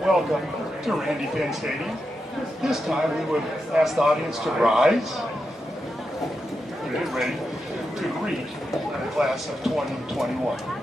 Welcome to Randy Finn Stadium. This time we would ask the audience to rise and get ready to greet the class of 2021.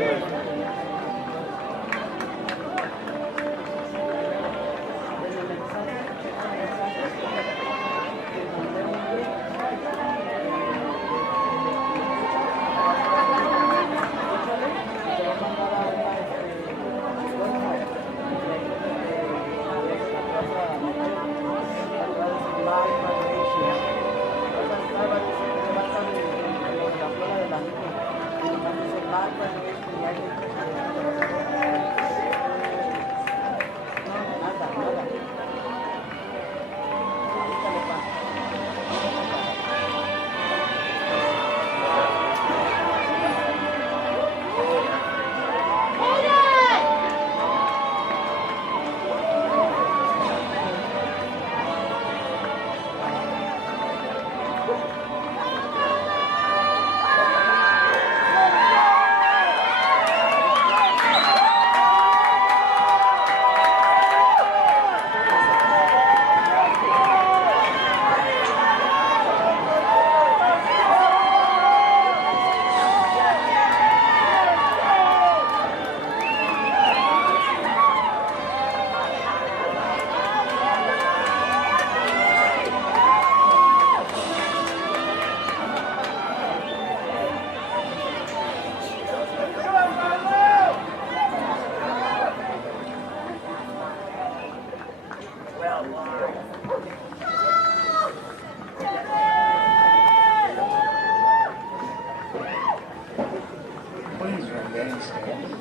Please remain standing.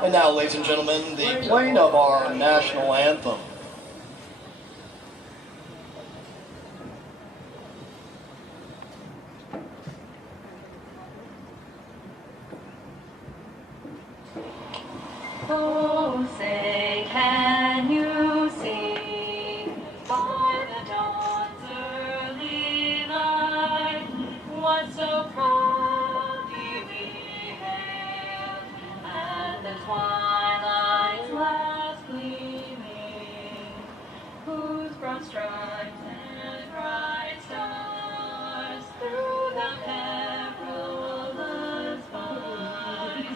And now, ladies and gentlemen, the playing of our national anthem. Oh, say, can you see by the dawn's early light what so proudly we hailed at the twilight's last gleaming, whose broad stripes and bright stars through the perilous fight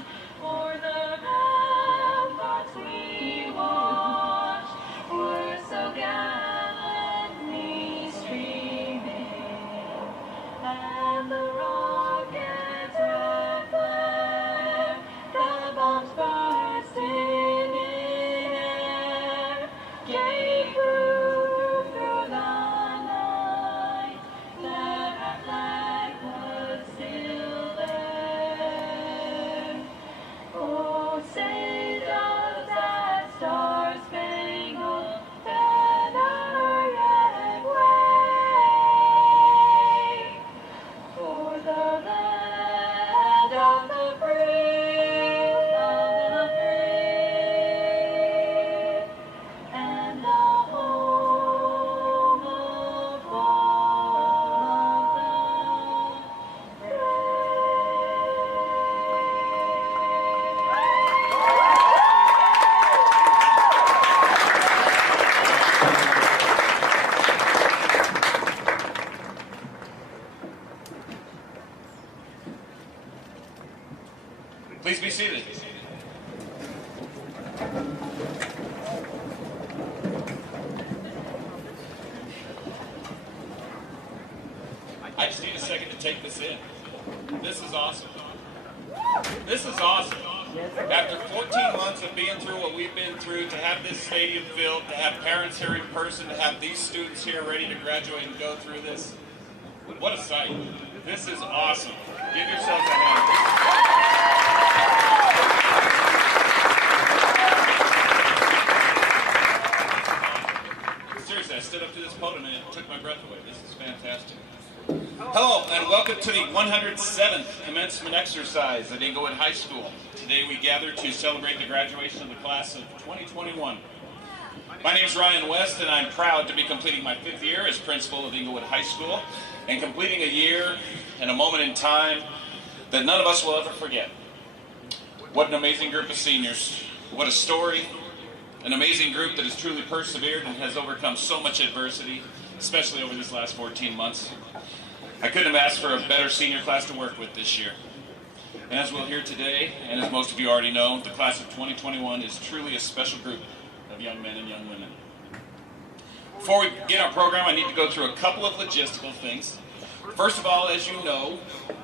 o'er the ramparts we watched were so gallantly streaming, and the rockets' red flare, the bombs bursting in air, gave proof through the night that our flag was still there. Oh, say does that star-spangled banner yet wave for the land of the free, and the home of all of the Please be seated. I just need a second to take this in. This is awesome. This is awesome. After 14 months of being through what we've been through, to have this stadium filled, to have parents here in person, to have these students here ready to graduate and go through this, what a sight. This is awesome. Give yourselves a hand. Seriously, I stood up to this podium and it took my breath away. This is fantastic. Hello, and welcome to the 107th commencement exercise at Inglewood High School. Today we gather to celebrate the graduation of the class of 2021. My name is Ryan West, and I'm proud to be completing my 5th year as principal of Inglewood High School, and completing a year and a moment in time that none of us will ever forget. What an amazing group of seniors. What a story. An amazing group that has truly persevered and has overcome so much adversity, especially over these last 14 months. I couldn't have asked for a better senior class to work with this year. And as we'll hear today, and as most of you already know, the class of 2021 is truly a special group of young men and young women. Before we begin our program, I need to go through a couple of logistical things. First of all, as you know,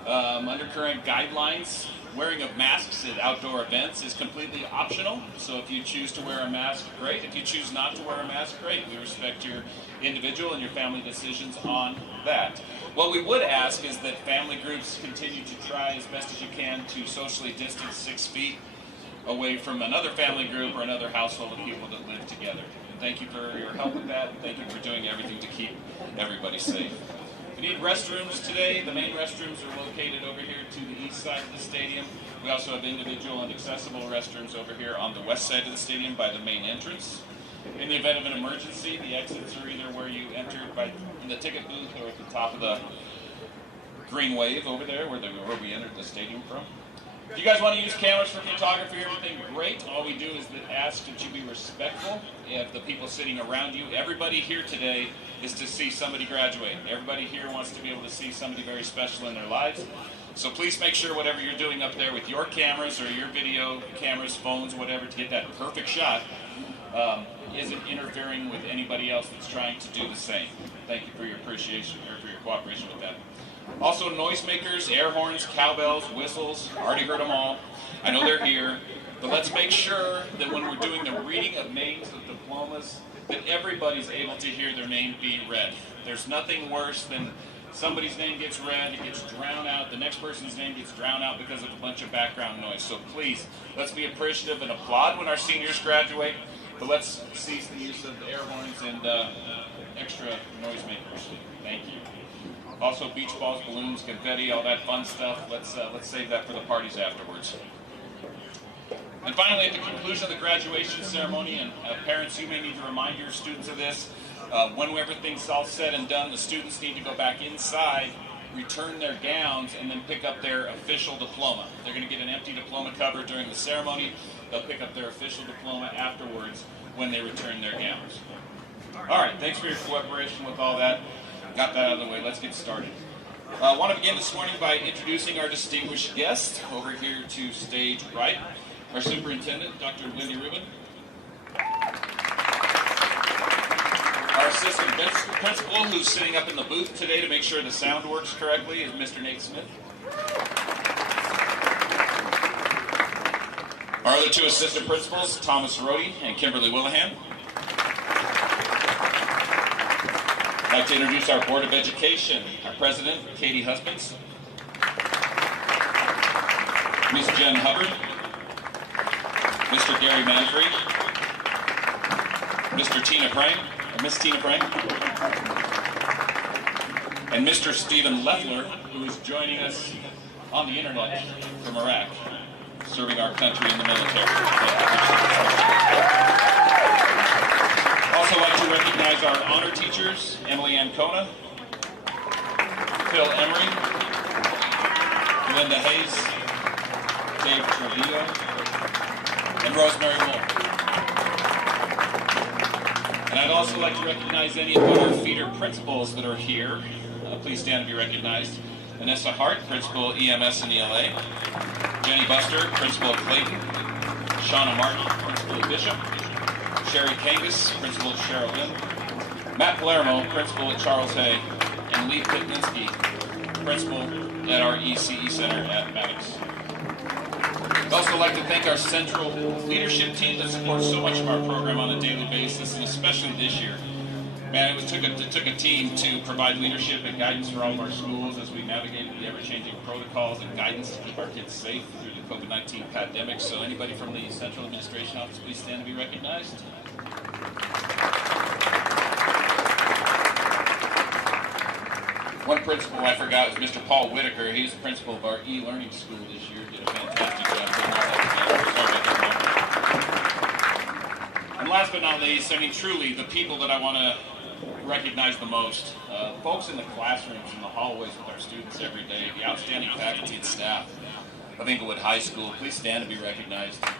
under current guidelines, wearing of masks at outdoor events is completely optional. So if you choose to wear a mask, great. If you choose not to wear a mask, great. We respect your individual and your family decisions on that. What we would ask is that family groups continue to try as best as you can to socially distance 6 feet away from another family group or another household of people that live together. And thank you for your help with that. Thank you for doing everything to keep everybody safe. If you need restrooms today, the main restrooms are located over here to the east side of the stadium. We also have individual and accessible restrooms over here on the west side of the stadium by the main entrance. In the event of an emergency, the exits are either where you entered in the ticket booth or at the top of the green wave over there where we entered the stadium from. If you guys want to use cameras for photography or anything, great. All we do is ask that you be respectful of the people sitting around you. Everybody here today is to see somebody graduate. Everybody here wants to be able to see somebody very special in their lives. So please make sure whatever you're doing up there with your cameras or your video cameras, phones, whatever, to get that perfect shot, isn't interfering with anybody else that's trying to do the same. Thank you for your appreciation or for your cooperation with that. Also, noisemakers, air horns, cowbells, whistles, already heard them all. I know they're here. But let's make sure that when we're doing the reading of names of diplomas, that everybody's able to hear their name be read. There's nothing worse than somebody's name gets read, it gets drowned out, the next person's name gets drowned out because of a bunch of background noise. So please, let's be appreciative and applaud when our seniors graduate, but let's cease the use of air horns and extra noisemakers. Thank you. Also, beach balls, balloons, confetti, all that fun stuff. Let's save that for the parties afterwards. And finally, at the conclusion of the graduation ceremony, and parents, you may need to remind your students of this, when everything's all said and done, the students need to go back inside, return their gowns, and then pick up their official diploma. They're going to get an empty diploma cover during the ceremony. They'll pick up their official diploma afterwards when they return their gowns. All right, thanks for your cooperation with all that. Got that out of the way. Let's get started. I want to begin this morning by introducing our distinguished guest over here to stage right, our superintendent, Dr. Wendy Rubin. Our assistant principal, who's sitting up in the booth today to make sure the sound works correctly, is Mr. Nate Smith. Our other two assistant principals, Thomas Rohde and Kimberly Willihan. I'd like to introduce our Board of Education, our President, Katie Husbands, Ms. Jen Hubbard, Mr. Gary Manfrey, Mr. Tina Frank, or Miss Tina Frank, and Mr. Stephen Leffler, who is joining us on the internet from Iraq, serving our country in the military. Also like to recognize our honor teachers, Emily Ancona, Phil Emery, Linda Hayes, Dave Trujillo, and Rosemary Wolf. And I'd also like to recognize any of our feeder principals that are here. Please stand to be recognized. Vanessa Hart, Principal EMS and ELA. Jenny Buster, Principal of Clayton. Shauna Martin, Principal of Bishop. Sherry Kangas, Principal at Cheryl Lynn, Matt Palermo, Principal at Charles Hay, and Lee Pitninsky, Principal at our ECE Center at Maddox. I'd also like to thank our central leadership team that supports so much of our program on a daily basis, and especially this year. Man, it took a team to provide leadership and guidance for all of our schools as we navigated the ever-changing protocols and guidance to keep our kids safe through the COVID-19 pandemic. So anybody from the Central Administration Office, please stand to be recognized. One principal I forgot was Mr. Paul Whitaker. He's the principal of our e-learning school this year. Did a fantastic job putting all that together. And last but not least, I mean, truly, the people that I want to recognize the most, folks in the classrooms, in the hallways with our students every day, the outstanding faculty and staff of Inglewood High School. Please stand to be recognized. You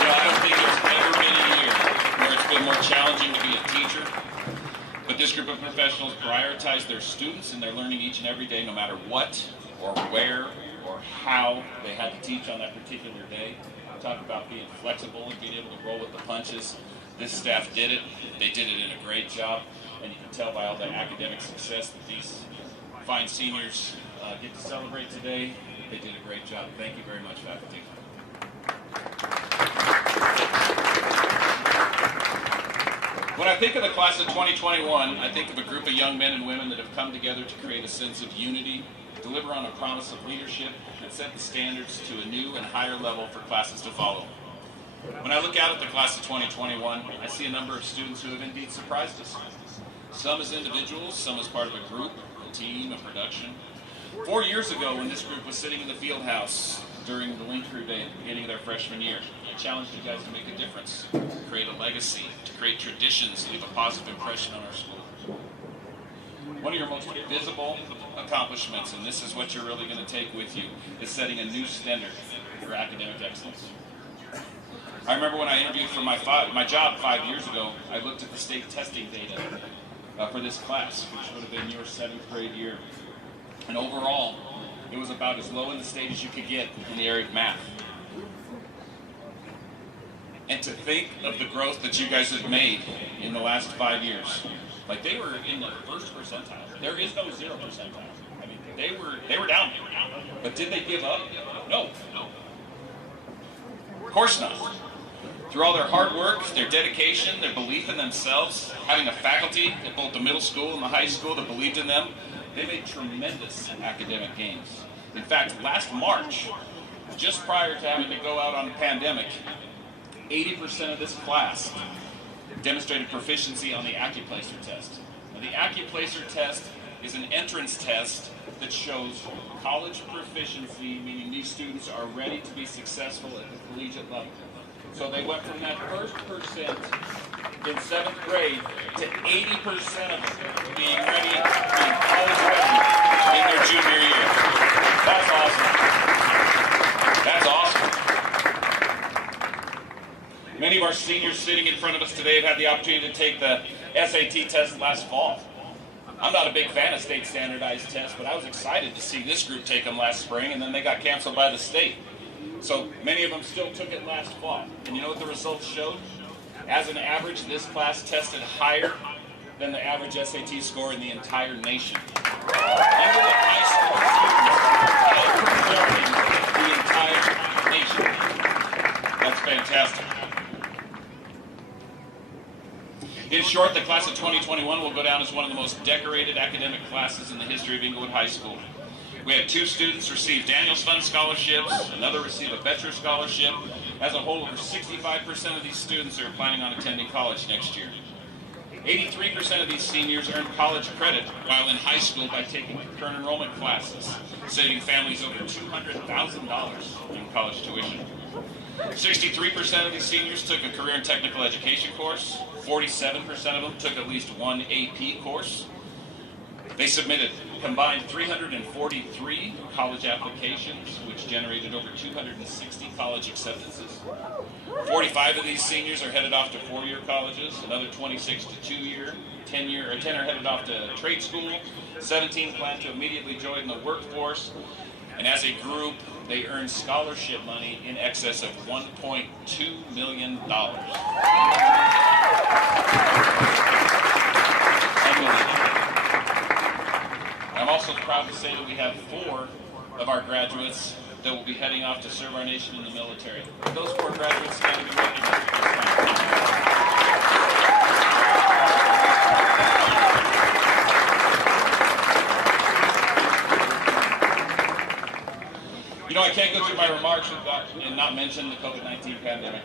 know, I don't think there's ever been a year where it's been more challenging to be a teacher, but this group of professionals prioritize their students and their learning each and every day, no matter what or where or how they had to teach on that particular day. Talk about being flexible and being able to roll with the punches. This staff did it. They did it in a great job, and you can tell by all the academic success that these fine seniors get to celebrate today. They did a great job. Thank you very much, faculty. When I think of the class of 2021, I think of a group of young men and women that have come together to create a sense of unity, deliver on a promise of leadership, and set the standards to a new and higher level for classes to follow. When I look out at the class of 2021, I see a number of students who have indeed surprised us. Some as individuals, some as part of a group, a team, a production. 4 years ago, when this group was sitting in the field house during the Link Crew Day at the beginning of their freshman year, I challenged you guys to make a difference, to create a legacy, to create traditions, to leave a positive impression on our school. One of your most visible accomplishments, and this is what you're really going to take with you, is setting a new standard for academic excellence. I remember when I interviewed for my job 5 years ago, I looked at the state testing data for this class, which would have been your 7th grade year. And overall, it was about as low in the state as you could get in the area of math. And to think of the growth that you guys have made in the last 5 years, like they were in the first percentile. There is no 0 percentile. I mean, they were down. But did they give up? No. Of course not. Through all their hard work, their dedication, their belief in themselves, having a faculty at both the middle school and the high school that believed in them, they made tremendous academic gains. In fact, last March, just prior to having to go out on the pandemic, 80% of this class demonstrated proficiency on the AccuPlacer test. Now, the AccuPlacer test is an entrance test that shows college proficiency, meaning these students are ready to be successful at the collegiate level. So they went from that first percent in 7th grade to 80% of them being ready, being college ready in their junior year. That's awesome. That's awesome. Many of our seniors sitting in front of us today have had the opportunity to take the SAT test last fall. I'm not a big fan of state standardized tests, but I was excited to see this group take them last spring, and then they got canceled by the state. So many of them still took it last fall. And you know what the results showed? As an average, this class tested higher than the average SAT score in the entire nation. Inglewood High School students outperforming the entire nation. That's fantastic. In short, the class of 2021 will go down as one of the most decorated academic classes in the history of Inglewood High School. We had 2 students receive Daniels Fund scholarships, another received a Betcher scholarship. As a whole, over 65% of these students are planning on attending college next year. 83% of these seniors earned college credit while in high school by taking concurrent enrollment classes, saving families over $200,000 in college tuition. 63% of these seniors took a career and technical education course. 47% of them took at least one AP course. They submitted combined 343 college applications, which generated over 260 college acceptances. 45 of these seniors are headed off to 4-year colleges, another 26 to 2-year, 10 are headed off to trade school, 17 plan to immediately join the workforce, and as a group, they earned scholarship money in excess of $1.2 million. I'm also proud to say that we have 4 of our graduates that will be heading off to serve our nation in the military. Those 4 graduates stand to be recognized. You know, I can't go through my remarks and not mention the COVID-19 pandemic.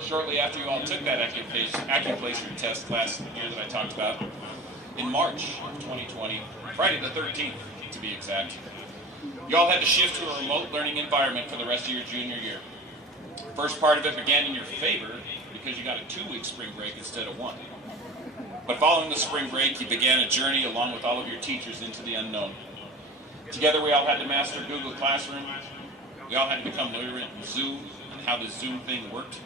shortly after you all took that acupuncture test last year that I talked about, in March of 2020, Friday the 13th to be exact, you all had to shift to a remote learning environment for the rest of your junior year. First part of it began in your favor because you got a 2-week spring break instead of 1. But following the spring break, you began a journey along with all of your teachers into the unknown. Together we all had to master Google Classroom. We all had to become literate in Zoom and how the Zoom thing worked.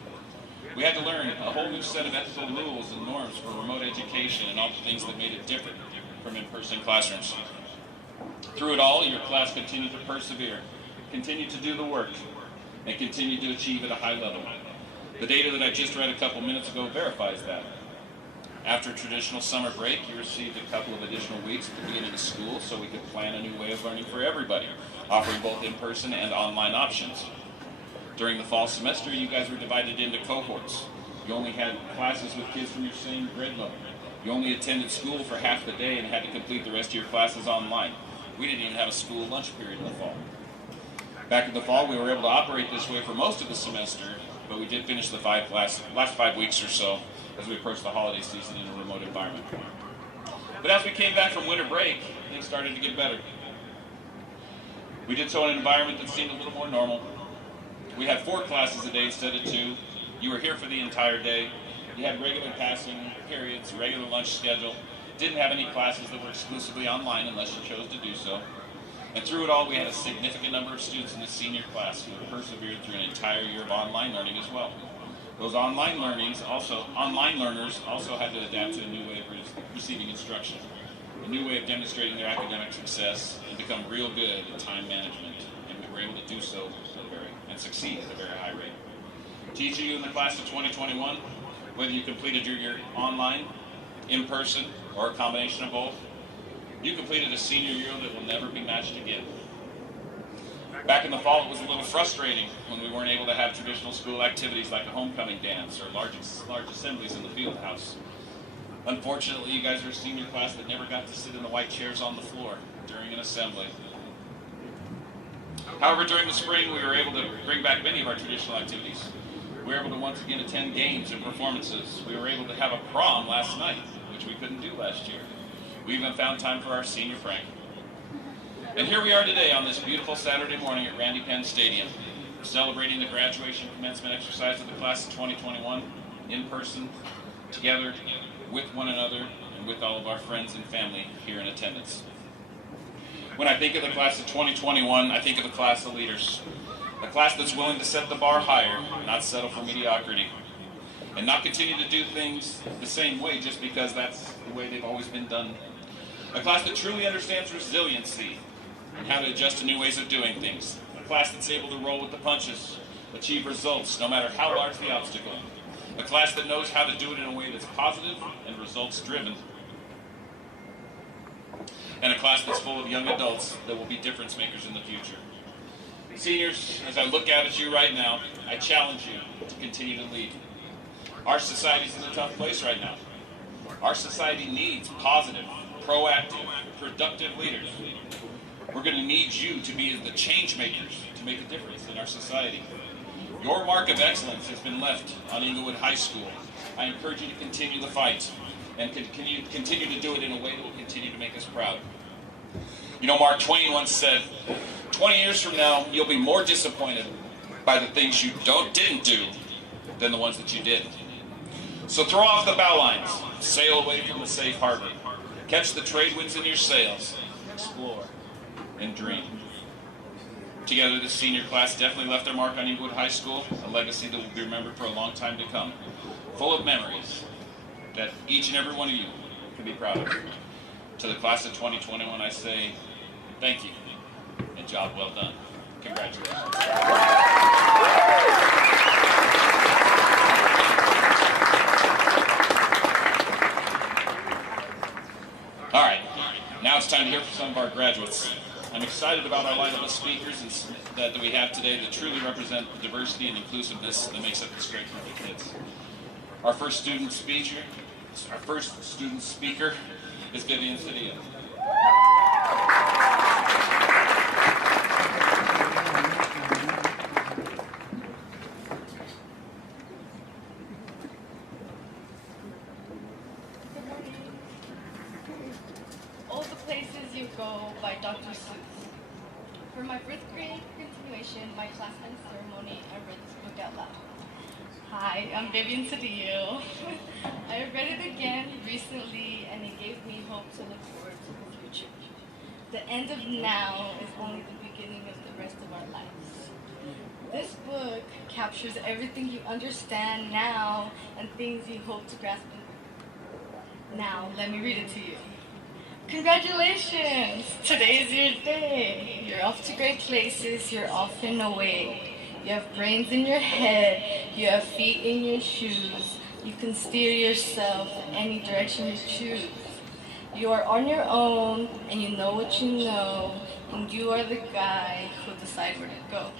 We had to learn a whole new set of ethical rules and norms for remote education and all the things that made it different from in-person classrooms. Through it all, your class continued to persevere, continued to do the work, and continued to achieve at a high level. The data that I just read a couple minutes ago verifies that. After traditional summer break, you received a couple of additional weeks at the beginning of school so we could plan a new way of learning for everybody, offering both in-person and online options. During the fall semester, you guys were divided into cohorts. You only had classes with kids from your same grade level. You only attended school for half the day and had to complete the rest of your classes online. We didn't even have a school lunch period in the fall. Back in the fall, we were able to operate this way for most of the semester, but we did finish the last 5 weeks or so as we approached the holiday season in a remote environment. But as we came back from winter break, things started to get better. We did so in an environment that seemed a little more normal. We had 4 classes a day instead of 2. You were here for the entire day. You had regular passing periods, regular lunch schedule. Didn't have any classes that were exclusively online unless you chose to do so. And through it all, we had a significant number of students in the senior class who persevered through an entire year of online learning as well. Those online learners also had to adapt to a new way of receiving instruction, a new way of demonstrating their academic success and become real good at time management. And we were able to do so and succeed at a very high rate. To each of you in the class of 2021, whether you completed your year online, in person, or a combination of both, you completed a senior year that will never be matched again. Back in the fall, it was a little frustrating when we weren't able to have traditional school activities like a homecoming dance or large assemblies in the field house. Unfortunately, you guys are a senior class that never got to sit in the white chairs on the floor during an assembly. However, during the spring, we were able to bring back many of our traditional activities. We were able to once again attend games and performances. We were able to have a prom last night, which we couldn't do last year. We even found time for our senior prank. And here we are today on this beautiful Saturday morning at Randy Penn Stadium, celebrating the graduation commencement exercise of the class of 2021, in person, together, with one another, and with all of our friends and family here in attendance. When I think of the class of 2021, I think of a class of leaders. A class that's willing to set the bar higher, not settle for mediocrity, and not continue to do things the same way just because that's the way they've always been done. A class that truly understands resiliency and how to adjust to new ways of doing things. A class that's able to roll with the punches, achieve results no matter how large the obstacle. A class that knows how to do it in a way that's positive and results driven. And a class that's full of young adults that will be difference makers in the future. Seniors, as I look out at you right now, I challenge you to continue to lead. Our society's in a tough place right now. Our society needs positive, proactive, productive leaders. We're going to need you to be the change makers to make a difference in our society. Your mark of excellence has been left on Inglewood High School. I encourage you to continue the fight and continue to do it in a way that will continue to make us proud. You know, Mark Twain once said, 20 years from now, you'll be more disappointed by the things you didn't do than the ones that you did. So throw off the bow lines, sail away from the safe harbor, catch the trade winds in your sails, explore, and dream. Together, this senior class definitely left their mark on Inglewood High School, a legacy that will be remembered for a long time to come, full of memories that each and every one of you can be proud of. To the class of 2021, I say thank you and job well done. Congratulations. All right, now it's time to hear from some of our graduates. I'm excited about our lineup of speakers that we have today that truly represent the diversity and inclusiveness that makes up this great group of kids. Our first student speaker is Vivian Cedillo. Places You Go by Dr. Seuss. For my 5th grade continuation, my classmate ceremony, I read this book out loud. Hi, I'm Vivian Cedillo. I read it again recently and it gave me hope to look forward to the future. The end of now is only the beginning of the rest of our lives. This book captures everything you understand now and things you hope to grasp now. Let me read it to you. Congratulations! Today is your day. You're off to great places. You're off and away. You have brains in your head. You have feet in your shoes. You can steer yourself any direction you choose. You are on your own, and you know what you know, and you are the guy who'll decide where to go.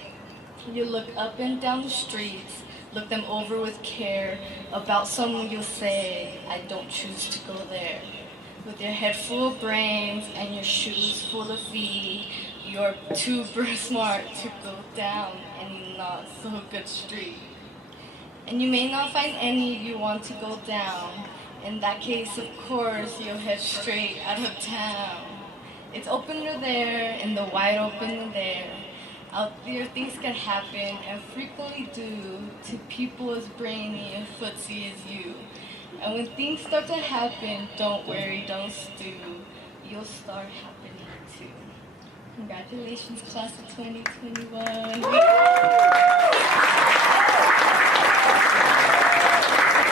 You look up and down the streets, look them over with care. About someone you'll say, I don't choose to go there. With your head full of brains and your shoes full of feet, you're too smart to go down any not so good street. And you may not find any you want to go down. In that case, of course, you'll head straight out of town. It's opener there, and the wide open there. Out there, things can happen, and frequently do, to people as brainy and footsie as you. And when things start to happen, don't worry, don't stew. You'll start happening too. Congratulations, class of 2021.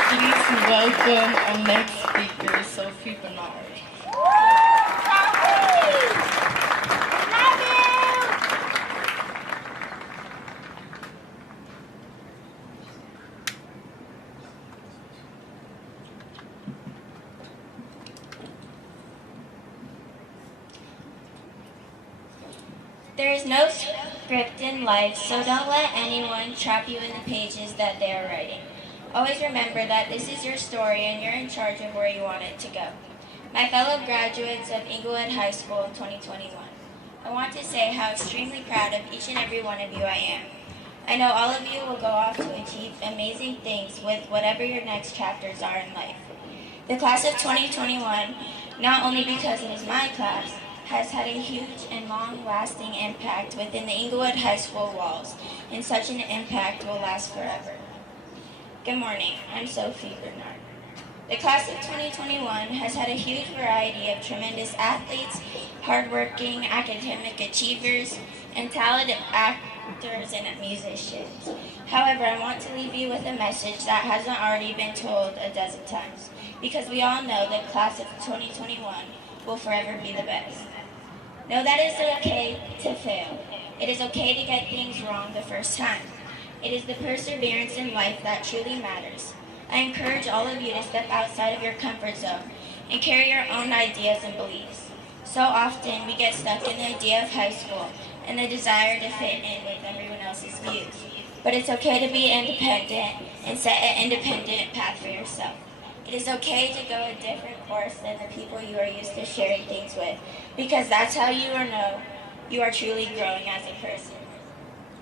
Please welcome our next speaker, Sophie Bernard. There is no script in life, so don't let anyone trap you in the pages that they are writing. Always remember that this is your story and you're in charge of where you want it to go. My fellow graduates of Inglewood High School 2021, I want to say how extremely proud of each and every one of you I am. I know all of you will go off to achieve amazing things with whatever your next chapters are in life. The class of 2021, not only because it is my class, has had a huge and long-lasting impact within the Inglewood High School walls, and such an impact will last forever. Good morning, I'm Sophie Bernard. The class of 2021 has had a huge variety of tremendous athletes, hardworking academic achievers, and talented actors and musicians. However, I want to leave you with a message that hasn't already been told a dozen times, because we all know the class of 2021 will forever be the best. Know that it is okay to fail. It is okay to get things wrong the first time. It is the perseverance in life that truly matters. I encourage all of you to step outside of your comfort zone and carry your own ideas and beliefs. So often we get stuck in the idea of high school and the desire to fit in with everyone else's views. But it's okay to be independent and set an independent path for yourself. It is okay to go a different course than the people you are used to sharing things with, because that's how you will know you are truly growing as a person.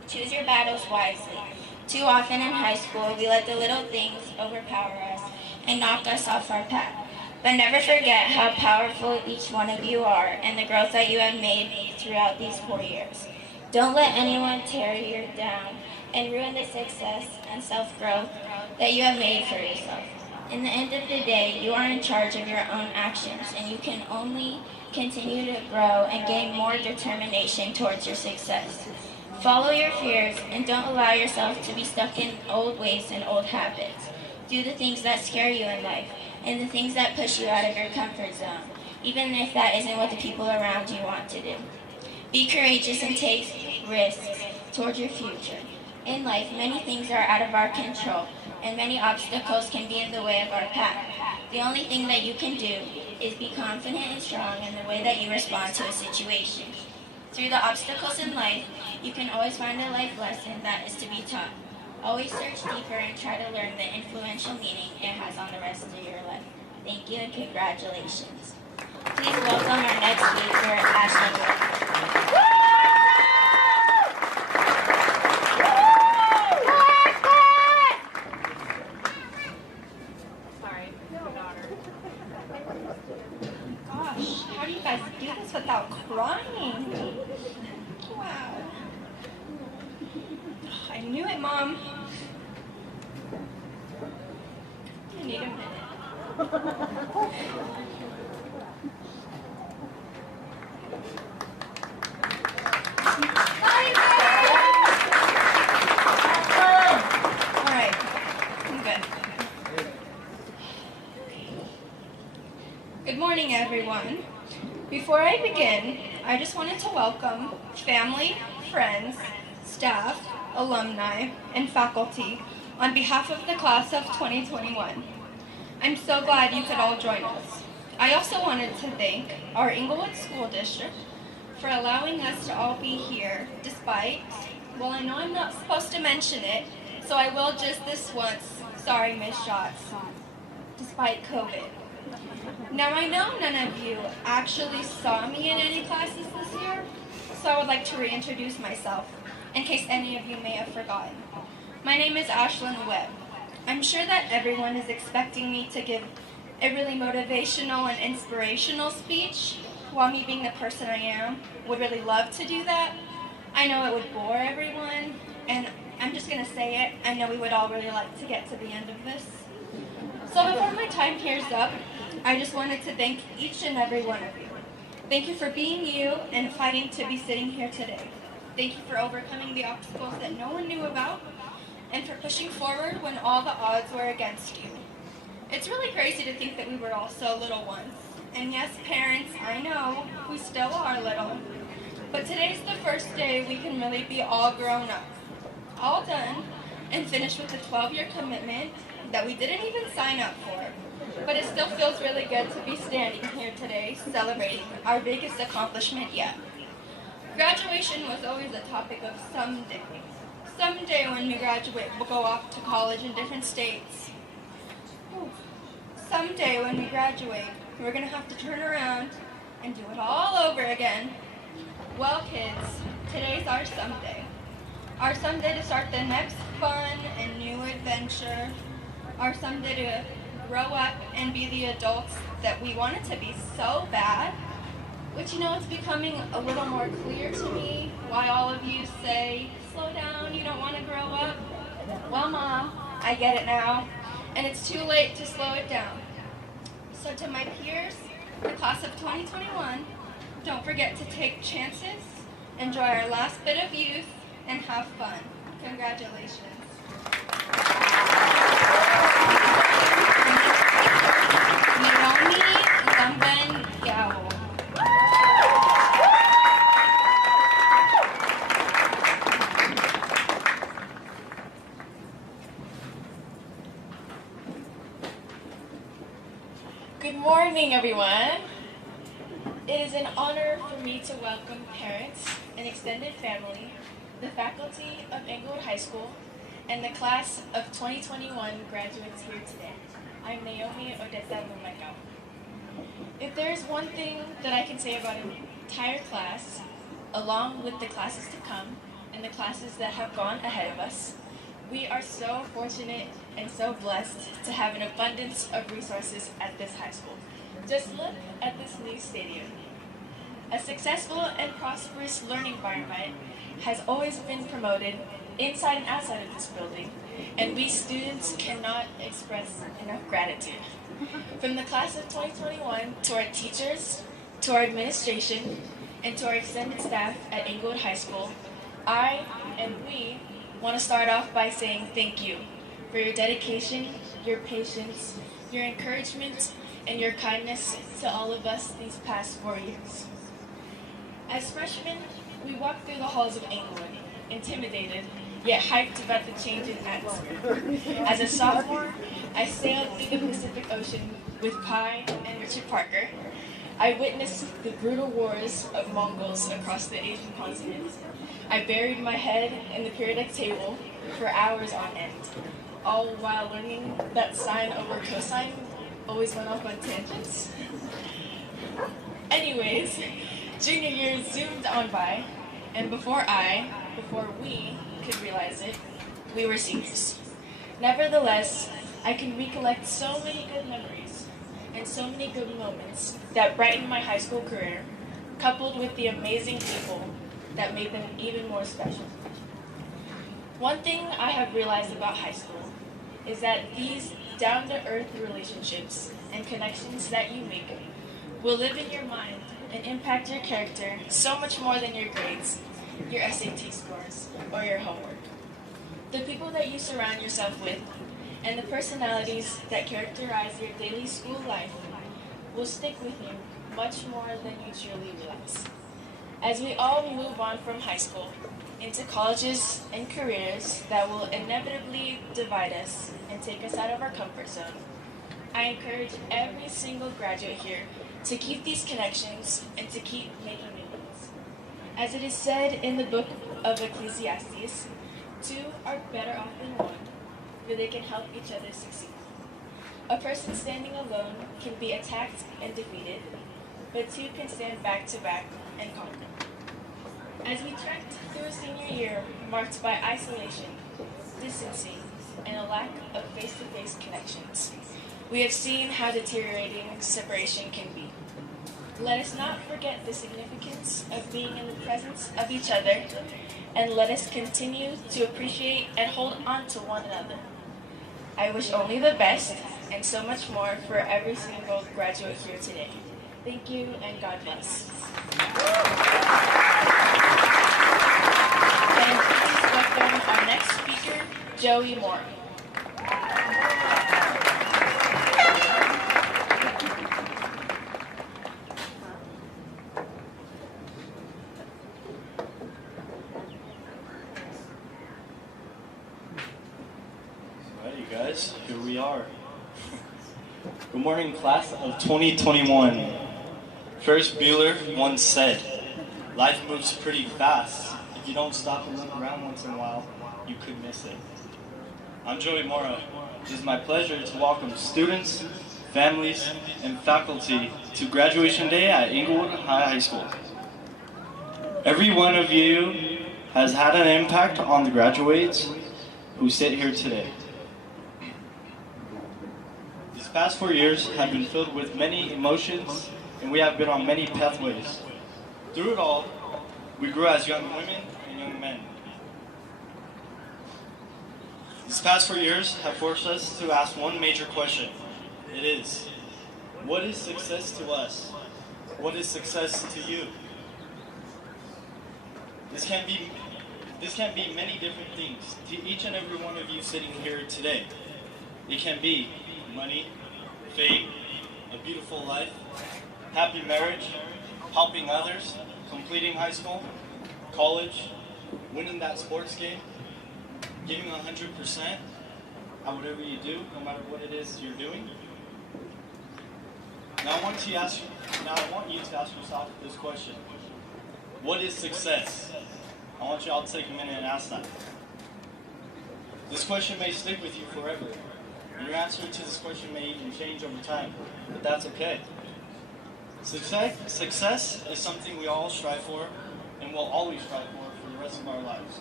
Choose your battles wisely. Too often in high school, we let the little things overpower us and knock us off our path. But never forget how powerful each one of you are and the growth that you have made throughout these 4 years. Don't let anyone tear you down and ruin the success and self-growth that you have made for yourself. In the end of the day, you are in charge of your own actions, and you can only continue to grow and gain more determination towards your success. Follow your fears and don't allow yourself to be stuck in old ways and old habits. Do the things that scare you in life and the things that push you out of your comfort zone, even if that isn't what the people around you want to do. Be courageous and take risks towards your future. In life, many things are out of our control, and many obstacles can be in the way of our path. The only thing that you can do is be confident and strong in the way that you respond to a situation. Through the obstacles in life, you can always find a life lesson that is to be taught. Always search deeper and try to learn the influential meaning it has on the rest of your life. Thank you and congratulations. Please welcome our next speaker, Ashley Wood. Sorry, my daughter. gosh, how do you guys do this without crying? Wow. I knew it, Mom. I need a minute. Alright, I'm good. Good morning, everyone. Before I begin, I just wanted to welcome family, friends, staff, alumni, and faculty on behalf of the class of 2021. I'm so glad you could all join us. I also wanted to thank our Inglewood School District for allowing us to all be here despite, well, I know I'm not supposed to mention it, so I will just this once. Sorry, Miss Schatz. Despite COVID. Now, I know none of you actually saw me in any classes this year, so I would like to reintroduce myself in case any of you may have forgotten. My name is Ashlyn Webb. I'm sure that everyone is expecting me to give a really motivational and inspirational speech, while me being the person I am, would really love to do that. I know it would bore everyone, and I'm just going to say it, I know we would all really like to get to the end of this. So before my time here's up, I just wanted to thank each and every one of you. Thank you for being you and fighting to be sitting here today. Thank you for overcoming the obstacles that no one knew about, and for pushing forward when all the odds were against you. It's really crazy to think that we were all so little once. And yes, parents, I know, we still are little. But today's the first day we can really be all grown up, all done, and finished with a 12-year commitment that we didn't even sign up for. But it still feels really good to be standing here today celebrating our biggest accomplishment yet. Graduation was always a topic of someday. Someday when we graduate, we'll go off to college in different states. Someday when we graduate, we're going to have to turn around and do it all over again. Well, kids, today's our someday. Our someday to start the next fun and new adventure. Our someday to grow up and be the adults that we wanted to be so bad. Which, you know, it's becoming a little more clear to me why all of you say, slow down, you don't want to grow up. Well, Mom, I get it now, and it's too late to slow it down. So to my peers, the class of 2021, don't forget to take chances, enjoy our last bit of youth, and have fun. Congratulations. Naomi Lamban Yao. Good morning, everyone. It is an honor for me to welcome parents and extended family, the faculty of Inglewood High School, and the class of 2021 graduates here today. I'm Naomi Odetta Lumacao. If there is one thing that I can say about an entire class, along with the classes to come and the classes that have gone ahead of us, we are so fortunate and so blessed to have an abundance of resources at this high school. Just look at this new stadium. A successful and prosperous learning environment has always been promoted inside and outside of this building, and we students cannot express enough gratitude. From the class of 2021 to our teachers, to our administration, and to our extended staff at Inglewood High School, I and we want to start off by saying thank you for your dedication, your patience, your encouragement, and your kindness to all of us these past 4 years. As freshmen, we walked through the halls of Inglewood, intimidated, yet hyped about the change in atmosphere. As a sophomore, I sailed through the Pacific Ocean with Pi and Richard Parker. I witnessed the brutal wars of Mongols across the Asian continent. I buried my head in the periodic table for hours on end, all while learning that sine over cosine always went off on tangents. Anyways, junior year zoomed on by, and before we could realize it, we were seniors. Nevertheless, I can recollect so many good memories, and so many good moments that brightened my high school career, coupled with the amazing people that made them even more special. One thing I have realized about high school is that these down-to-earth relationships and connections that you make will live in your mind and impact your character so much more than your grades, your SAT scores, or your homework. The people that you surround yourself with and the personalities that characterize your daily school life will stick with you much more than you truly realize. As we all move on from high school into colleges and careers that will inevitably divide us and take us out of our comfort zone, I encourage every single graduate here to keep these connections and to keep making new ones. As it is said in the book of Ecclesiastes, two are better off than one, for they can help each other succeed. A person standing alone can be attacked and defeated, but two can stand back to back and conquer. As we trekked through a senior year marked by isolation, distancing, and a lack of face-to-face connections, we have seen how deteriorating separation can be. Let us not forget the significance of being in the presence of each other, and let us continue to appreciate and hold on to one another. I wish only the best and so much more for every single graduate here today. Thank you and God bless. And please welcome our next speaker, Joey Moore. Alrighty guys, here we are. Good morning, class of 2021. Ferris Bueller once said, life moves pretty fast. If you don't stop and look around once in a while, you could miss it. I'm Joey Mora. It is my pleasure to welcome students, families, and faculty to graduation day at Inglewood High School. Every one of you has had an impact on the graduates who sit here today. These past 4 years have been filled with many emotions, and we have been on many pathways. Through it all, we grew as young women and young men. These past 4 years have forced us to ask one major question. It is, what is success to us? What is success to you? This can be many different things to each and every one of you sitting here today. It can be money, fame, a beautiful life, happy marriage, helping others, completing high school, college, winning that sports game, giving 100% at whatever you do, no matter what it is you're doing. Now I want you to ask yourself this question. What is success? I want you all to take a minute and ask that. This question may stick with you forever. And your answer to this question may even change over time, but that's okay. Success is something we all strive for and will always strive for the rest of our lives.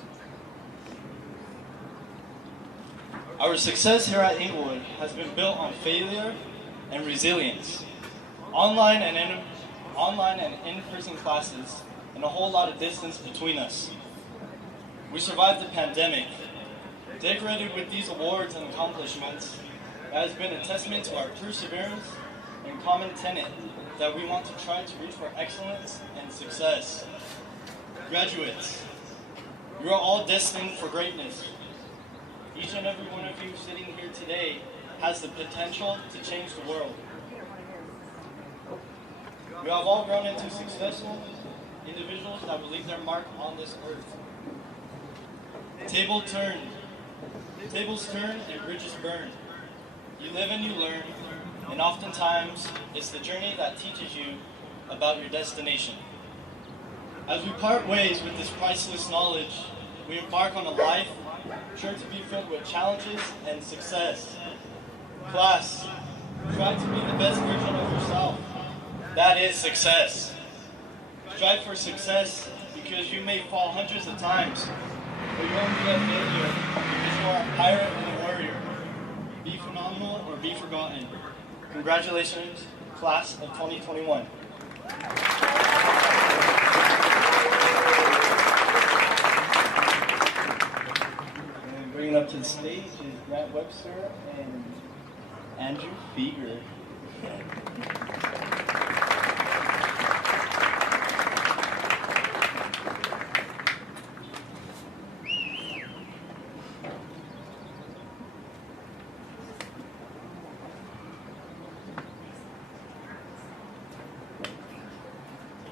Our success here at Inglewood has been built on failure and resilience. Online and in-person classes, and a whole lot of distance between us. We survived the pandemic. Decorated with these awards and accomplishments, it has been a testament to our perseverance and common tenet that we want to try to reach for excellence and success. Graduates, you are all destined for greatness. Each and every one of you sitting here today has the potential to change the world. You have all grown into successful individuals that will leave their mark on this earth. Tables turn and bridges burn. You live and you learn, and oftentimes it's the journey that teaches you about your destination. As we part ways with this priceless knowledge, we embark on a life sure to be filled with challenges and success. Class, try to be the best version of yourself. That is success. Strive for success because you may fall hundreds of times, but you won't be a failure because you are a pirate and a warrior. Be phenomenal or be forgotten. Congratulations, class of 2021. And bringing up to the stage is Grant Webster and Andrew Feger.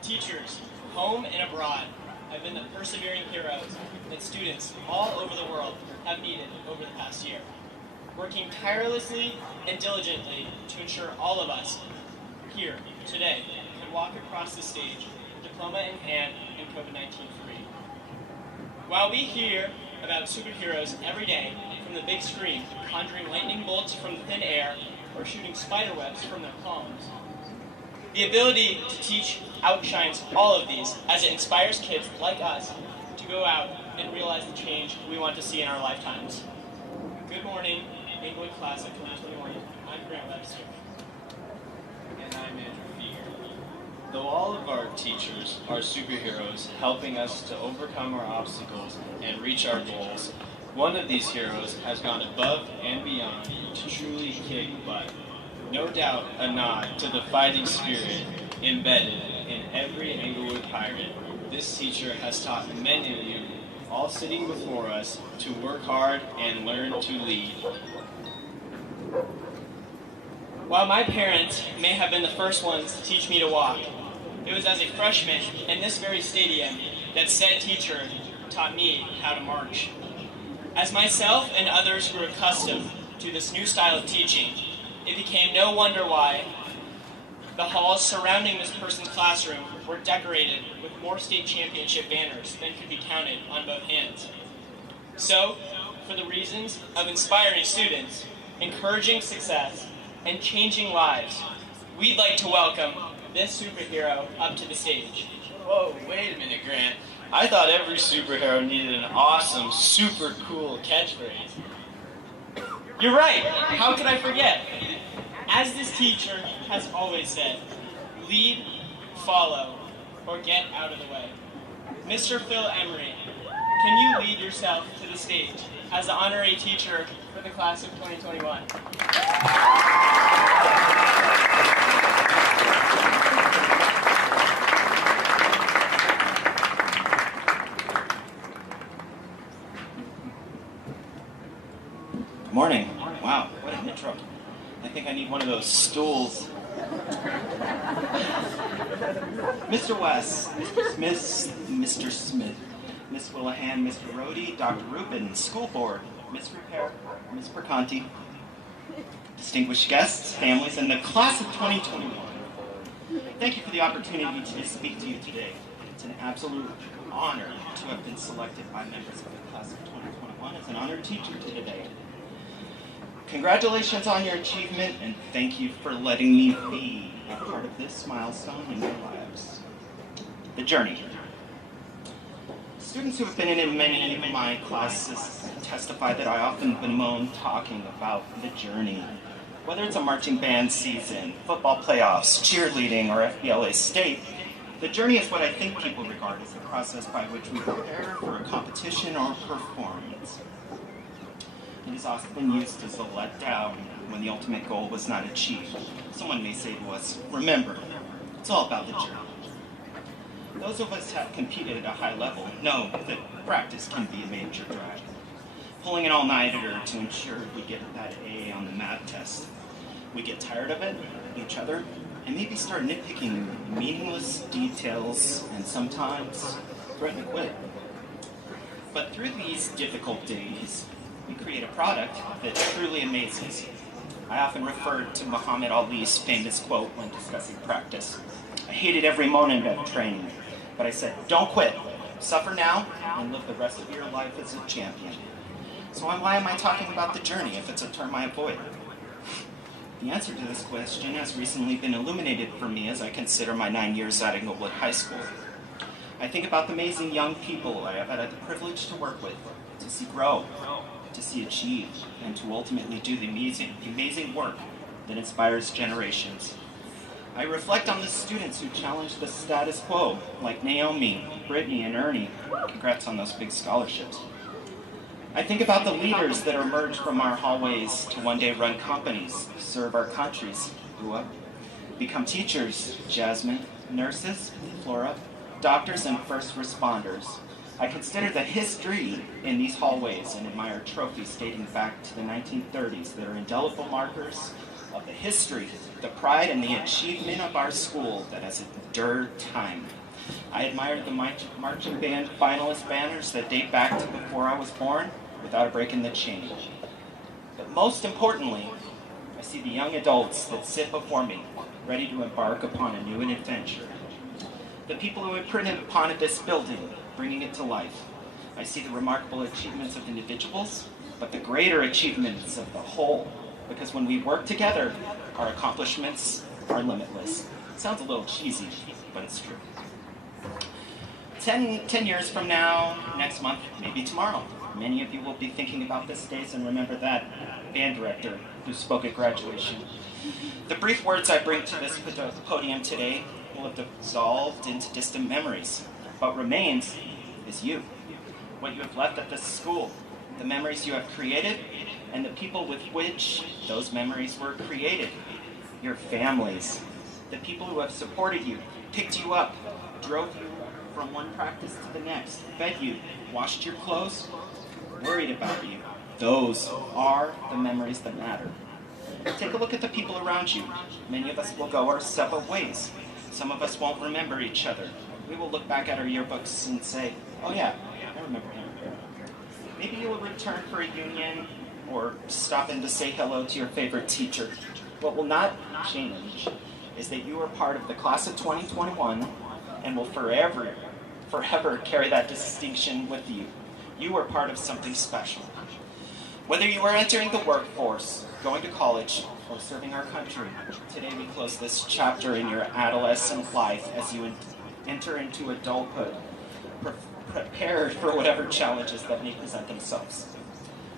Teachers, home and abroad, have been the persevering heroes that students all over the world have needed over the past year, working tirelessly and diligently to ensure all of us here today can walk across the stage, diploma in hand and COVID-19 free. While we hear about superheroes every day from the big screen, conjuring lightning bolts from thin air or shooting spider webs from their palms, the ability to teach outshines all of these as it inspires kids like us to go out and realize the change we want to see in our lifetimes. Good morning, Englewood Class of 2021. I'm Grant Webster. And I'm Andrew Feger. Though all of our teachers are superheroes helping us to overcome our obstacles and reach our goals, one of these heroes has gone above and beyond to truly kick butt. No doubt a nod to the fighting spirit embedded in every Englewood pirate. This teacher has taught many of you, all sitting before us, to work hard and learn to lead. While my parents may have been the first ones to teach me to walk, it was as a freshman in this very stadium that said teacher taught me how to march. As myself and others grew accustomed to this new style of teaching, it became no wonder why the halls surrounding this person's classroom were decorated with more state championship banners than could be counted on both hands. So, for the reasons of inspiring students, encouraging success, and changing lives, we'd like to welcome this superhero up to the stage. Whoa, wait a minute, Grant. I thought every superhero needed an awesome, super cool catchphrase. You're right, how could I forget? As this teacher has always said, lead, follow, or get out of the way. Mr. Phil Emery, can you lead yourself to the stage as the honorary teacher for the class of 2021? Good morning. Wow, what an intro. I think I need one of those stools. Mr. West, Mr. Smith, Miss Willihan, Mr. Rohde, Dr. Rubin, School Board, Miss Repair, Miss Perconti, distinguished guests, families, and the class of 2021. Thank you for the opportunity to speak to you today. It's an absolute honor to have been selected by members of the class of 2021 as an honored teacher today. Congratulations on your achievement, and thank you for letting me be a part of this milestone in your lives. The journey. Students who have been in many of my classes testify that I often bemoan talking about the journey. Whether it's a marching band season, football playoffs, cheerleading, or FBLA state, the journey is what I think people regard as the process by which we prepare for a competition or performance. It is often used as a letdown when the ultimate goal was not achieved. Someone may say to us, remember, it's all about the journey. Those of us who have competed at a high level know that practice can be a major drag. Pulling an all-nighter to ensure we get that A on the math test. We get tired of it, each other, and maybe start nitpicking meaningless details and sometimes threaten to quit. But through these difficult days, we create a product that truly amazes. I often refer to Muhammad Ali's famous quote when discussing practice. I hated every moment of training, but I said, don't quit. Suffer now and live the rest of your life as a champion. So why am I talking about the journey if it's a term I avoid? The answer to this question has recently been illuminated for me as I consider my 9 years at Englewood High School. I think about the amazing young people I have had the privilege to work with, to see grow, to see achieve, and to ultimately do the amazing work that inspires generations. I reflect on the students who challenge the status quo, like Naomi, Brittany, and Ernie. Congrats on those big scholarships. I think about the leaders that emerge from our hallways to one day run companies, serve our countries, become teachers, Jasmine, nurses, Flora, doctors, and first responders. I consider the history in these hallways and admire trophies dating back to the 1930s that are indelible markers of the history, the pride, and the achievement of our school that has endured time. I admire the marching band finalist banners that date back to before I was born, without a break in the chain. But most importantly, I see the young adults that sit before me, ready to embark upon a new adventure. The people who have printed upon this building, bringing it to life. I see the remarkable achievements of individuals, but the greater achievements of the whole. Because when we work together, our accomplishments are limitless. It sounds a little cheesy, but it's true. 10 years from now, next month, maybe tomorrow, many of you will be thinking about this days and remember that band director who spoke at graduation. The brief words I bring to this podium today will have dissolved into distant memories. What remains is you, what you have left at this school, the memories you have created, and the people with which those memories were created. Your families, the people who have supported you, picked you up, drove you from one practice to the next, fed you, washed your clothes, worried about you. Those are the memories that matter. Take a look at the people around you. Many of us will go our separate ways. Some of us won't remember each other. We will look back at our yearbooks and say, oh yeah, I remember him. Maybe you will return for a union or stop in to say hello to your favorite teacher. What will not change is that you are part of the class of 2021 and will forever carry that distinction with you. You are part of something special. Whether you are entering the workforce, going to college, or serving our country, today we close this chapter in your adolescent life as you enter into adulthood, prepared for whatever challenges that may present themselves.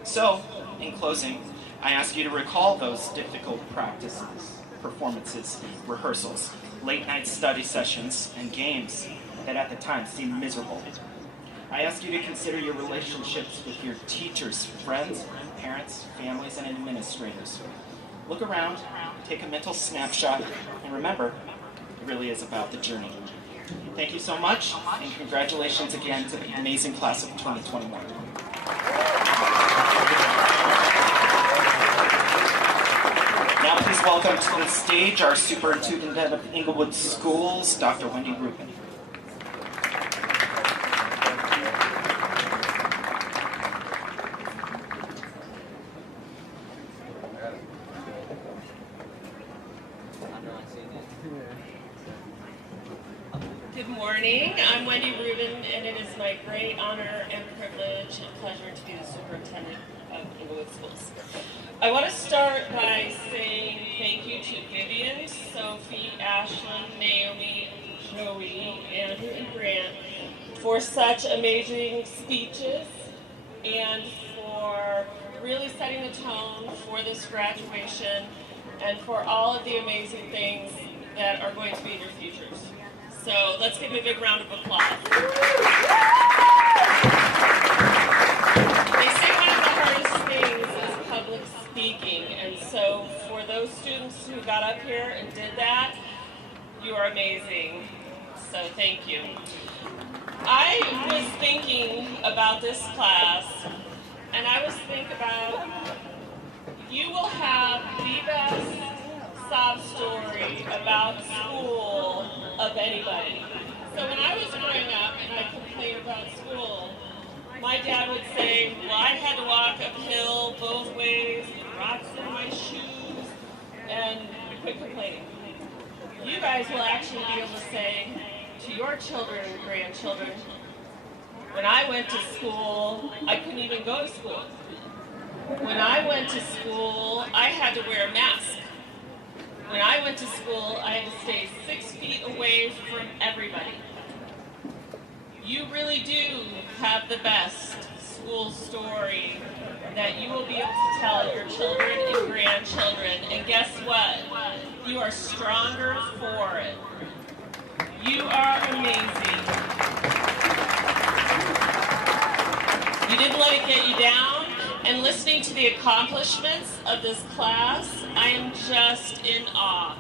So, in closing, I ask you to recall those difficult practices, performances, rehearsals, late-night study sessions, and games that at the time seemed miserable. I ask you to consider your relationships with your teachers, friends, parents, families, and administrators. Look around, take a mental snapshot, and remember, it really is about the journey. Thank you so much, and congratulations again to the amazing class of 2021. Now please welcome to the stage our Superintendent of Inglewood Schools, Dr. Wendy Rubin. Good morning. I'm Wendy Rubin, and it is my great honor and privilege and pleasure to be the superintendent of Inglewood Schools. I want to start by saying thank you to Vivian, Sophie, Ashlyn, Naomi, Joey, Andrew, and Grant for such amazing speeches and for really setting the tone for this graduation and for all of the amazing things that are going to be in your futures. So let's give a big round of applause. They say one of the hardest things is public speaking, and so for those students who got up here and did that, you are amazing. So thank you. I was thinking about this class, and I was thinking about you will have the best sob story about school of anybody. So when I was growing up and I complained about school, my dad would say, well, I had to walk uphill both ways, rocks in my shoes, and quit complaining. You guys will actually be able to say to your children and grandchildren, when I went to school, I couldn't even go to school. When I went to school, I had to wear a mask. When I went to school, I had to stay 6 feet away from everybody. You really do have the best school story that you will be able to tell your children and grandchildren. And guess what? You are stronger for it. You are amazing. You didn't let it get you down. And listening to the accomplishments of this class, I am just in awe.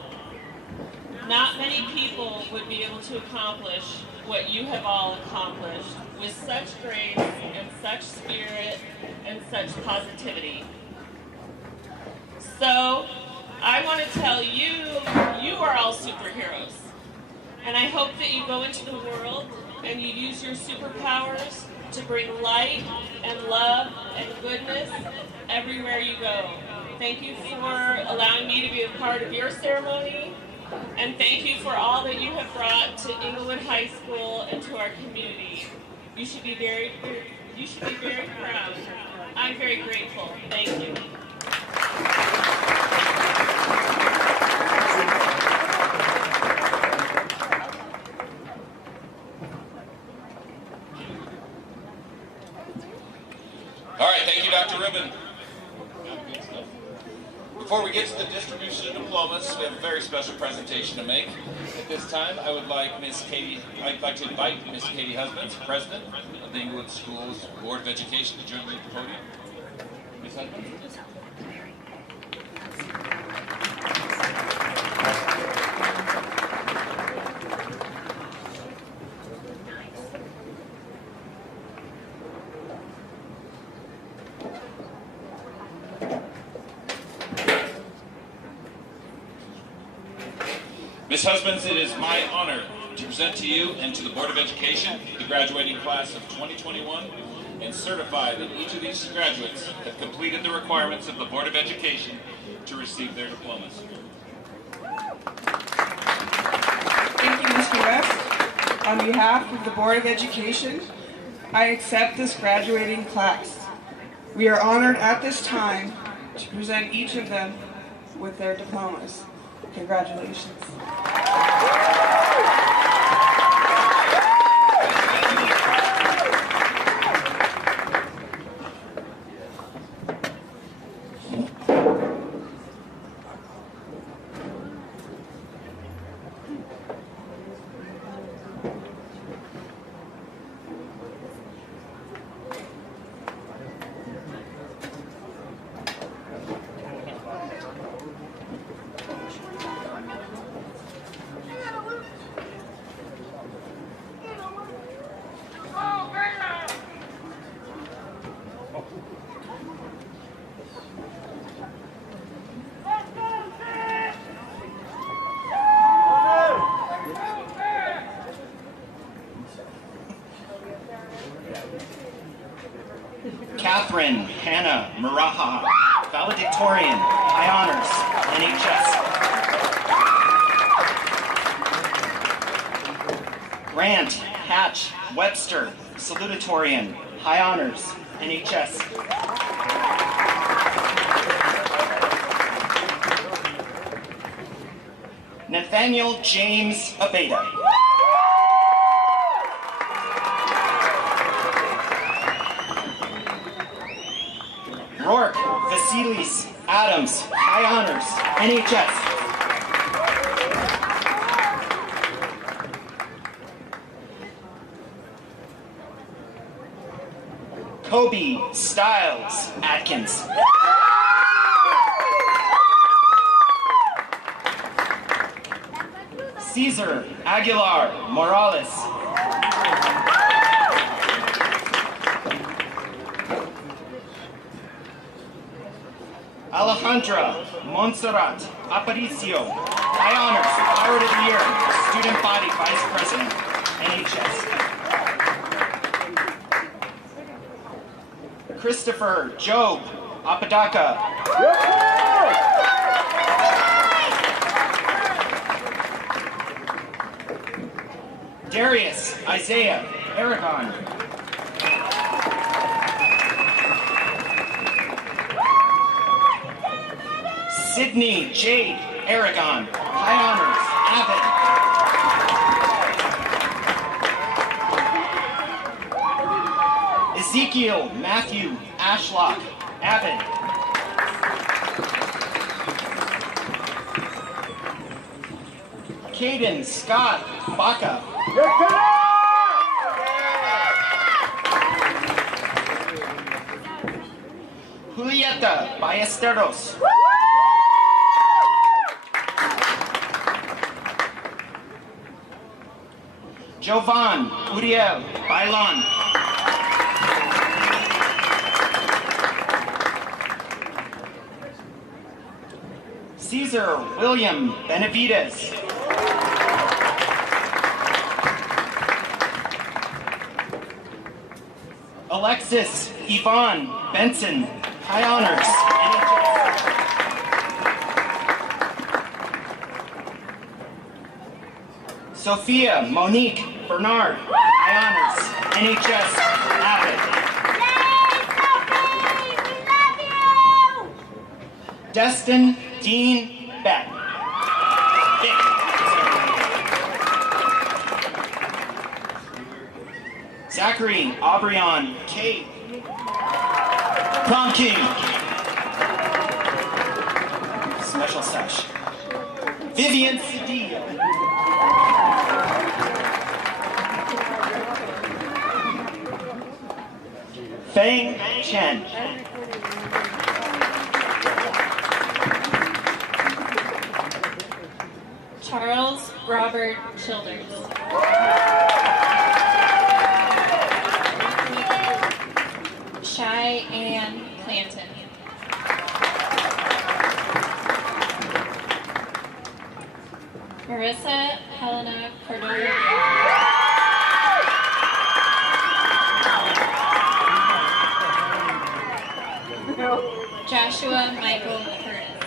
Not many people would be able to accomplish what you have all accomplished with such grace and such spirit and such positivity. So, I want to tell you, you are all superheroes. And I hope that you go into the world and you use your superpowers to bring light and love and goodness everywhere you go. Thank you for allowing me to be a part of your ceremony, and thank you for all that you have brought to Englewood High School and to our community. You should be very proud. I'm very grateful. Thank you. All right, thank you, Dr. Rubin. Before we get to the distribution of diplomas, we have a very special presentation to make. At this time, I'd like to invite Miss Katie Husbands, President of the Englewood Schools Board of Education, to join me at the podium. Ms. Husbands? Ms. Husbands, it is my honor to present to you and to the Board of Education the graduating class of 2021 and certify that each of these graduates have completed the requirements of the Board of Education to receive their diplomas. Thank you, Mr. West. On behalf of the Board of Education, I accept this graduating class. We are honored at this time to present each of them with their diplomas. Congratulations. Catherine Hannah Maraha, valedictorian, high honors, NHS. Grant Hatch Webster, salutatorian, high honors, NHS. Nathaniel James Abeda. Rourke Vasilis Adams, high honors, NHS. Kobe Styles Atkins. Cesar Aguilar Morales. Alejandra Montserrat Aparicio, high honors, Award of the Year, Student Body Vice President, NHS. Christopher Job Apodaca. Darius Isaiah Aragon. Sydney Jade Aragon, high honors, Avid. Ezekiel Matthew Ashlock, Abbott. Caden Scott Baca. Julieta Ballesteros. Jovan Uriel Bailon. Caesar William Benavides. Alexis Yvonne Benson, high honors. Sophia Monique Bernard, high honors, NHS Abbott. Destin Dean Beck. Zachary Aubryon Kate. Prom King. Special sesh. Vivian Cedillo. Feng Chen. Charles Robert Childers. Cheyenne Clanton. Marissa Helena Cordova. Joshua Michael Curtis.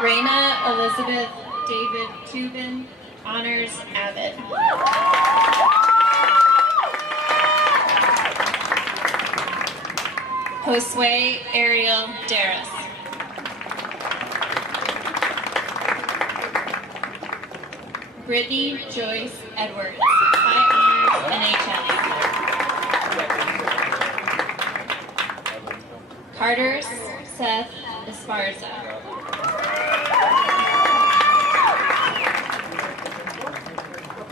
Raina Elizabeth David Tubin, honors Abbott. Josue Ariel Darris. Brittany Joyce Edwards, high honors NHS. Carter Seth Esparza.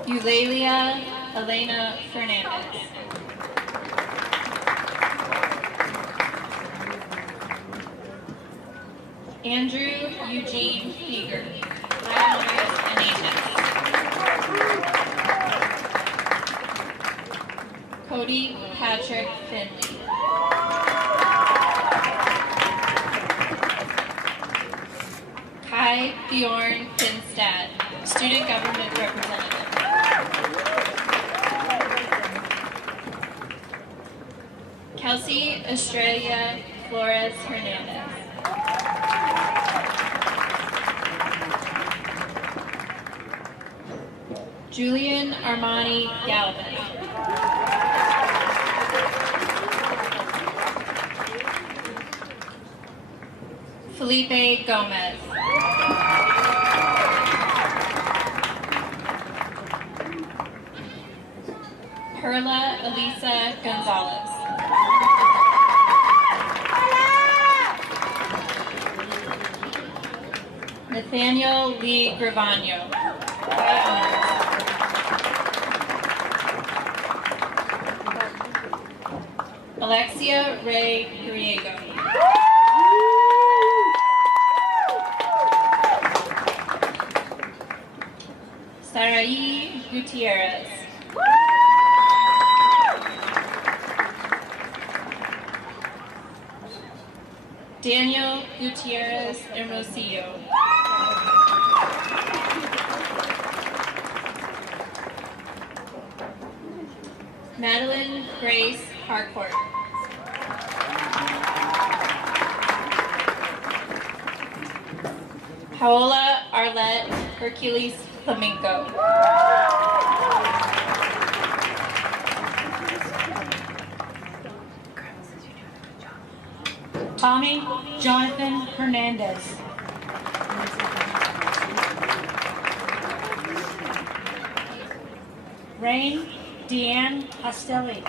Eulalia Elena Fernandez. Andrew Eugene Feger, high honors NHS. Cody Patrick Finley. Kai Bjorn Finstad, student government representative. Kelsey Estrella Flores Hernandez. Julian Armani Galvin. Felipe Gomez. Perla Elisa Gonzalez. Nathaniel Lee Gravano. Alexia Ray Griego. Sarai Gutierrez. Daniel Gutierrez Hermosillo. Madeline Grace Harcourt. Paola Arlette Hercules Flamenco. Tommy Jonathan Hernandez. Rain Deanne Hostelli.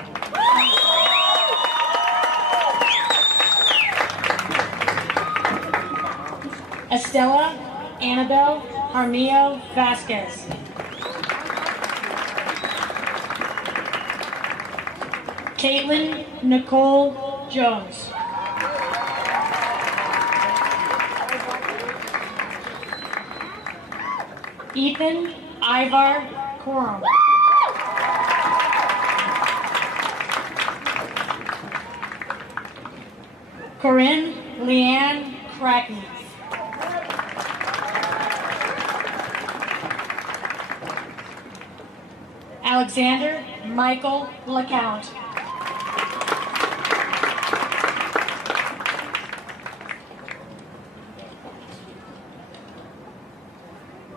Estella Annabelle Armillo Vasquez. Caitlin Nicole Jones. Ethan Ivar Corum. Corinne Leanne Cracken. Alexander Michael LeCount.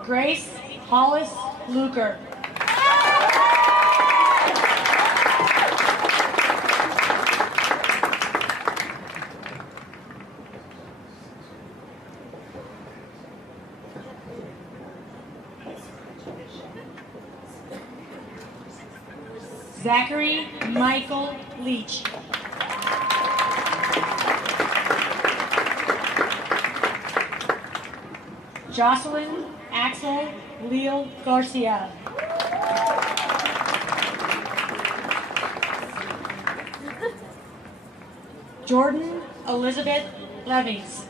Grace Hollis Luker. Zachary Michael Leach. Jocelyn Axel Leo Garcia. Jordan Elizabeth Levies.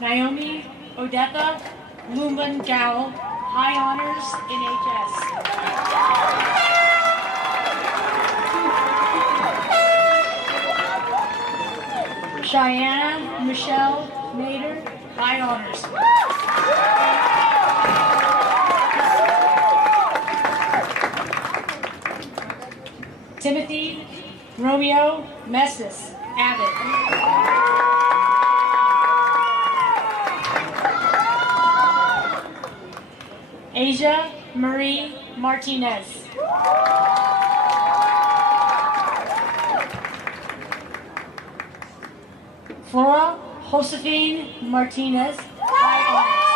Naomi Odetha Lumban Gowell, High Honors in HS. Cheyenne Michelle Nader, High Honors. Timothy Romeo Messis, Abbott. Asia Marie Martinez. Flora Josephine Martinez, High Honors.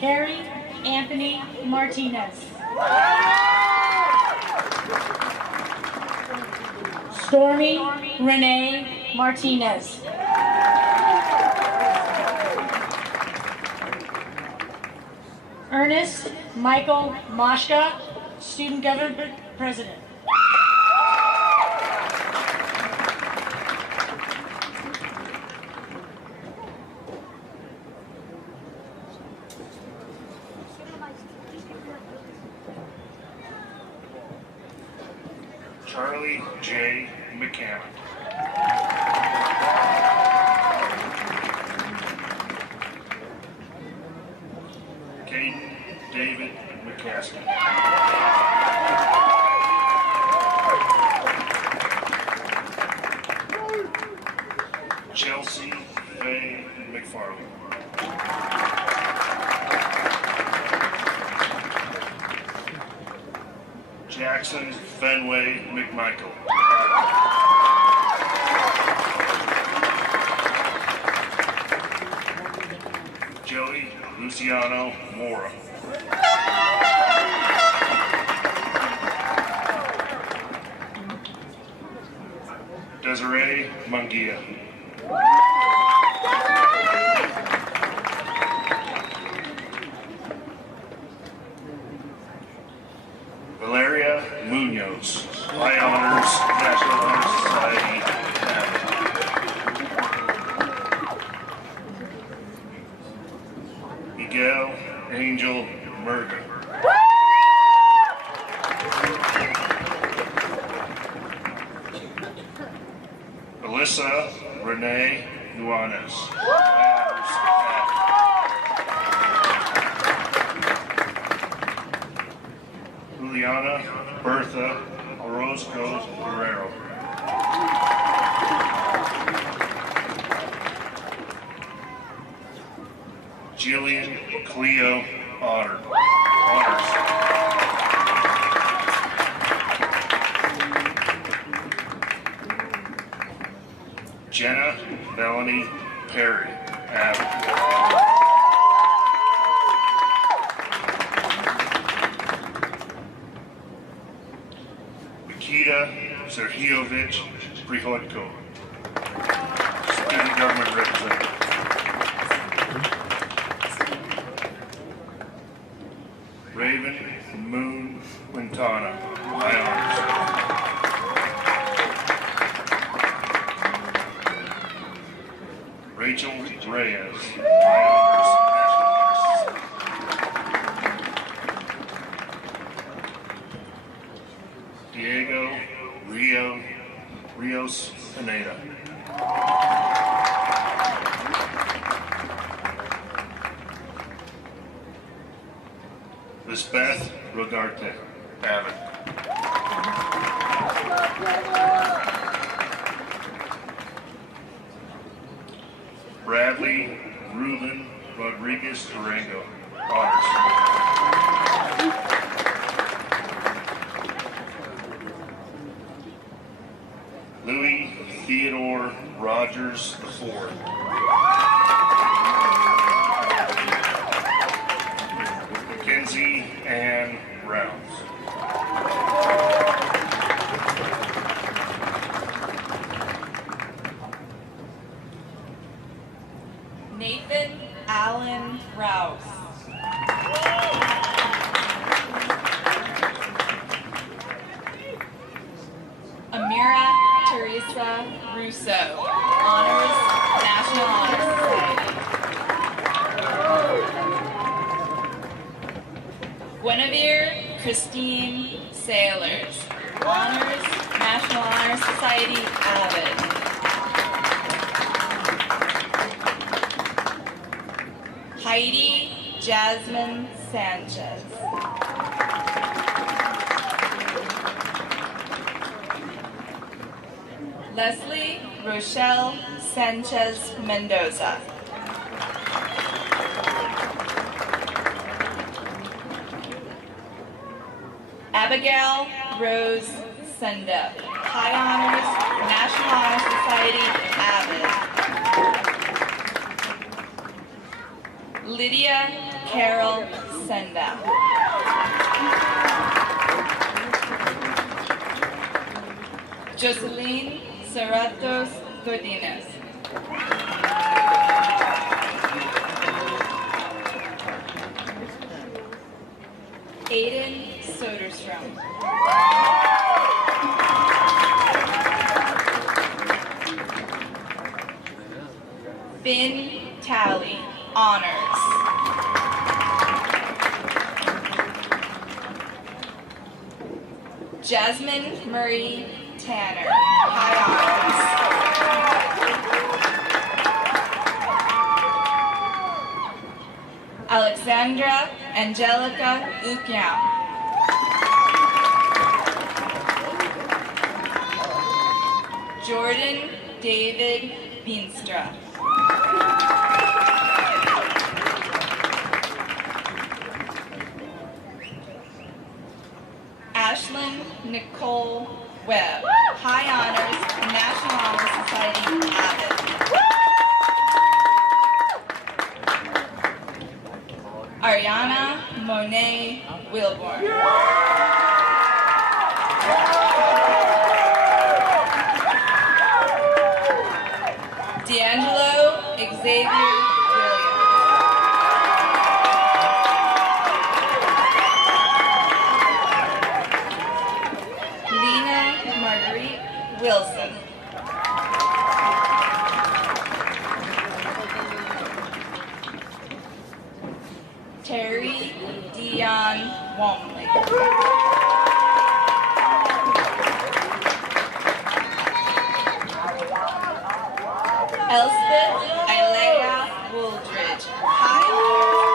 Harry Anthony Martinez. Stormy Renee Martinez. Ernest Michael Moshka, Student Government President. Charlie J. McCann. Caden David McCaskey. Chelsea Faye McFarland. Jackson Fenway McMichael. Joey Luciano Mora. Desiree Mungia. Valeria Munoz, High Honors, National Honor Society. Miguel Angel Murga. Alyssa Renee Nuanez. Juliana Bertha Orozco Guerrero. Jillian Cleo Otters. Jenna Melanie Perry, Abbott. Nikita Serhiovich Prihodko, Student Government Representative. Raven Moon Quintana, High Honors. Rachel Reyes, High Honors, National Honors. Diego Rios Pineda. Lisbeth Rodarte, Abbott. Bradley Ruben Rodriguez Durango, Honors. Louis Theodore Rogers IV. Mackenzie Ann Rounds. Nathan Allen Rouse. Amira Teresa Russo, Honors, National Honor Society. Guinevere Christine Sailors, Honors, National Honor Society, Abbott. Heidi Jasmine Sanchez. Leslie Rochelle Sanchez Mendoza. Abigail Rose Senda, High Honors, National Honor Society, Abbott. Lydia Carol Senda. Jocelyn Cerratos Godinez. Aiden Soderstrom. Finn Talley, Honors. Jasmine Marie Tanner, High Honors. Alexandra Angelica Ukiam. Jordan David Beanstra. Ashlyn Nicole Webb, High Honors, National Honor Society, Abbott. Ariana Monet Wilborn. D'Angelo Xavier Williams. Lena Marguerite Wilson. Terry Dion Womley. Elspeth Ilea Wooldridge, High Honors,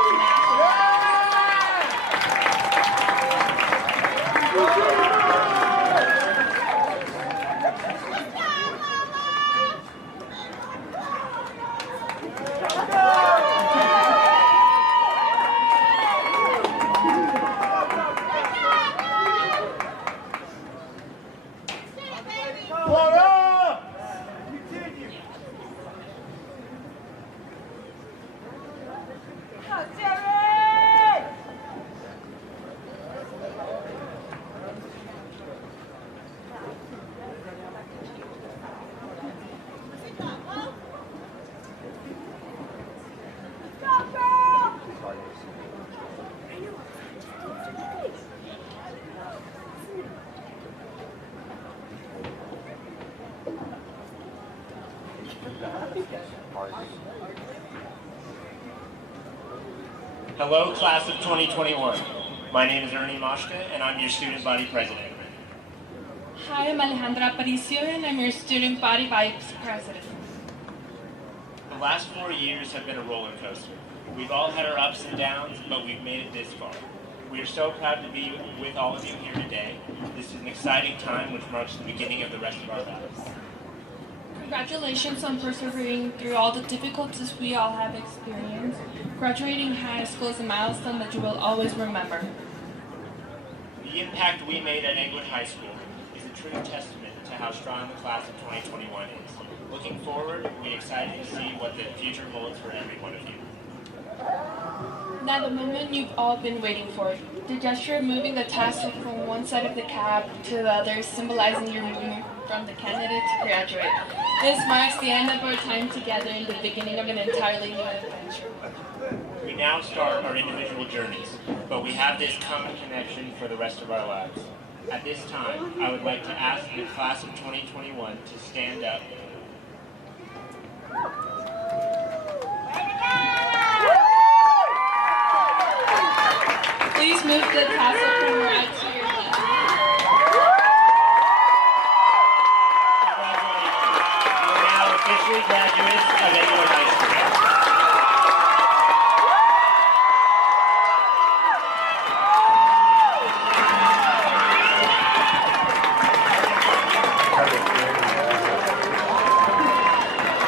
Hello, class of 2021. My name is Ernie Moshka, and I'm your student body president. Hi, I'm Alejandra Aparicio, and I'm your student body vice president. The last 4 years have been a roller coaster. We've all had our ups and downs, but we've made it this far. We are so proud to be with all of you here today. This is an exciting time which marks the beginning of the rest of our lives. Congratulations on persevering through all the difficulties we all have experienced. Graduating high school is a milestone that you will always remember. The impact we made at Englewood High School is a true testament to how strong the class of 2021 is. Looking forward, we're excited to see what the future holds for every one of you. Now the moment you've all been waiting for, the gesture of moving the tassel from one side of the cap to the other, symbolizing your movement from the candidate to graduate. This marks the end of our time together and the beginning of an entirely new adventure. We now start our individual journeys, but we have this common connection for the rest of our lives. At this time, I would like to ask the class of 2021 to stand up.